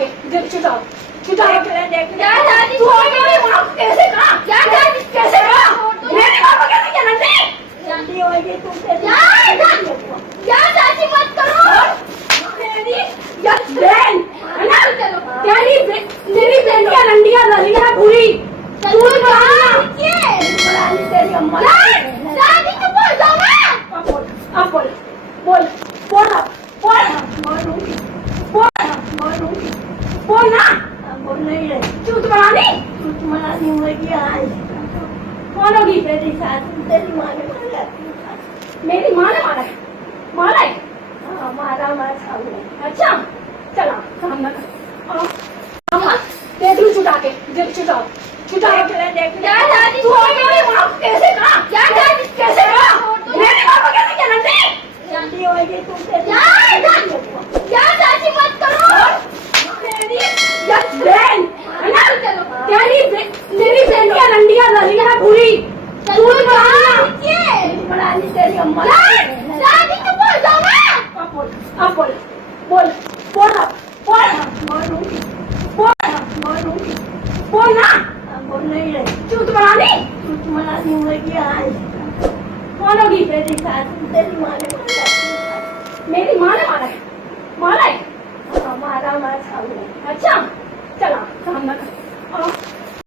के छुटाओ छुटाओ। दादी तू और मेरी माँ को कैसे कहा? दादी कैसे कहा? मेरी माँ को कैसे क्या नंदी? दादी होगी तुमसे दादी मत करो। मेरी या बहन है ना? मेरी बहन क्या नंदियाँ ललियाँ पूरी तू तेरी अम्मा। दादी को बोल दो ना। अब बोल बोल बोल अब बोल बोल ना। बोल नहीं रहे झूठ बनानी कुछ मनानी होगी आज कौन होगी? तेरी सास तेरी माँ ने मारा मेरी माँ ने मारा है? मारा है? हाँ मारा मार सामने अच्छा चला सामने दे दूँ छुटा के छुटाओ छुटाओ। दादी तू और मेरी माँ को कैसे कहा? दादी कैसे कहा? मेरी माँ को कैसे क्या नंदी? दादी होगी तुमसे दादी मत करो। मेरी या बहन है ना? मेरी बहन क्या नंदियाँ ललियाँ पूरी तू बनानी तेरी अम्मा दादी को बोल दो ना। अब बोल बोल बोल अब बोल बोल ना। बोल नहीं रहे झूठ बनानी कुछ मनानी होगी आज कौन होगी? तेरी सास तेरी माँ ने मारा मेरी माँ ने मारा है? मारा है? हाँ मारा मार सामने अच्छा चला सामने